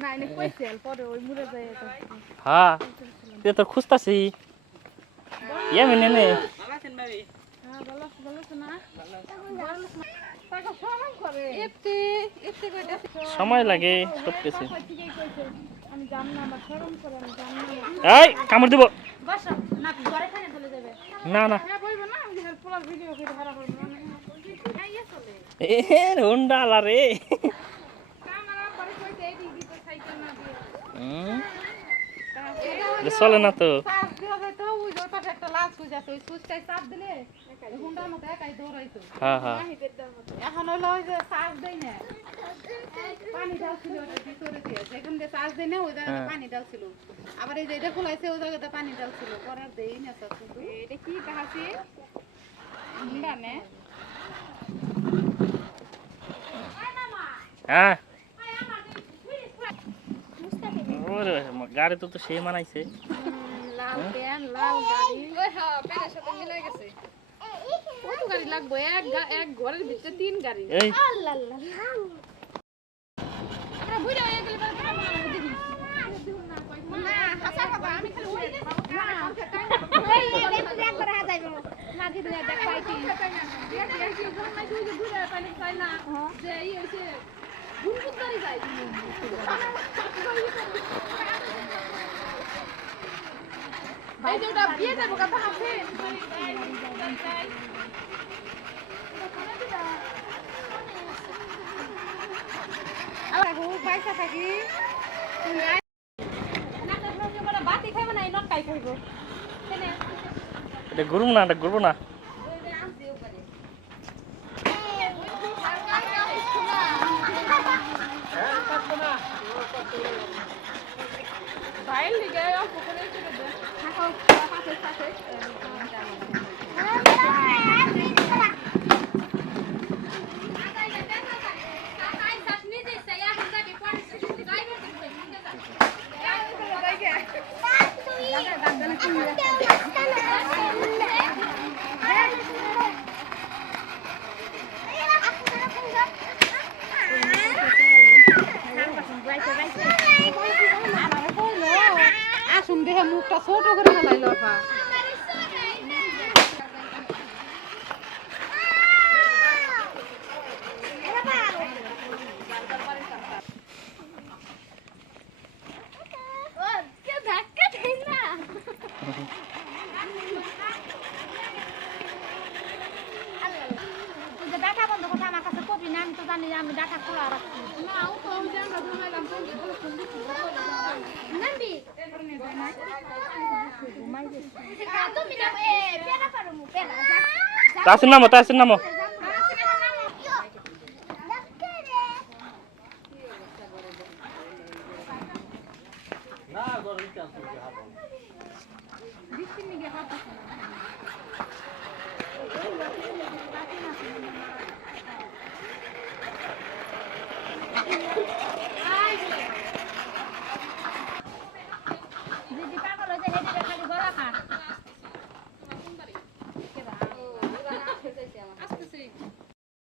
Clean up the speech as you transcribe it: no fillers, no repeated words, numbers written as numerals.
না এনে কইছেল পরে ওই মুড়ে যায় তো হ্যাঁ তুই তো খুঁজতাছি ইয়ে মেনে নে ভালো আছেন ভাবি হ্যাঁ ভালো আছে না টাকা সরম করে এতে কইটা সময় লাগে সব কিছু আমি জানি না আমার সরম করে আমি জানি না এই কামড় দিব বসো না ঘরে খানে চলে যাবে না না হ্যাঁ বলবো না আমি হেল্প করার ভিডিও করে ধরা করব না খাইয়া চলে এ হোন্ডা আলা রে ক্যামেরা পরে কইতে এই দিতে সাইকেল না দিয়ে চলে না তো চাপ দিবে তো ওই ওটা একটা লাল সুজ আছে ওই সুজটাই চাপ দিলে হুন্ডার মতো একাই দৌড়াইতো হ্যাঁ হ্যাঁ এখন হলো ওই যে চার্জ দেয় না পানি ঢালছিল ওটার ভিতরে দিয়ে যেখান দিয়ে চার্জ দেয় না ওই জায়গাটা পানি ঢালছিল আবার এই যে এটা খোলাইছে ওই জায়গাটা পানি ঢালছিল পরে আর দেই না চার্জ এটা কি দেখাচ্ছি হুন্ডা নে হ্যাঁ ওরে গাড়ি তো সেই মানাইছে লাল প্যান লাল গাড়ি ওই হ্যাঁ প্যানের সাথে মিলে গেছে কত গাড়ি লাগবে এক ঘরের ভিতরে 3 গাড়ি এই আল্লাহ আল্লাহ আমরা বুইড়া হয়ে গেলে পরে আমরা দেখি না হাসা বাবা আমি খালি উড়ে গেছি এই একবার হা যাইবো না দিদি দেখ পাইছি এই যে কোন নাই তুই যে বুইড়া পানি পাই না যে এই হইছে গুনগুন করে যায় ভাই যে ওটা বিয়ে যাবো কথা আছে আবার গো পয়সা থাকি না তো প্রবলেম বড় বাতি খাইব না এই লটকাই খাইব কেনে এটা ঘুরবো না ভাইল লিগে পুকুরে চলে দে খাও পাশে পাশে আসুন দেখে মুখটা ছোট করে ফেলাইল আপা ডাটা বন্ধ কথা আমার কাছে কবি না আমি তো জানি আমি ডাটা খোলা রাখছি না ও তো আমি জানবো ঘুমাইলাম তো নন্দি তুমি না পেলা পারো মু পেলা তাসির নামো না গরম চাষ করতে হবে বৃষ্টি নিয়ে হাত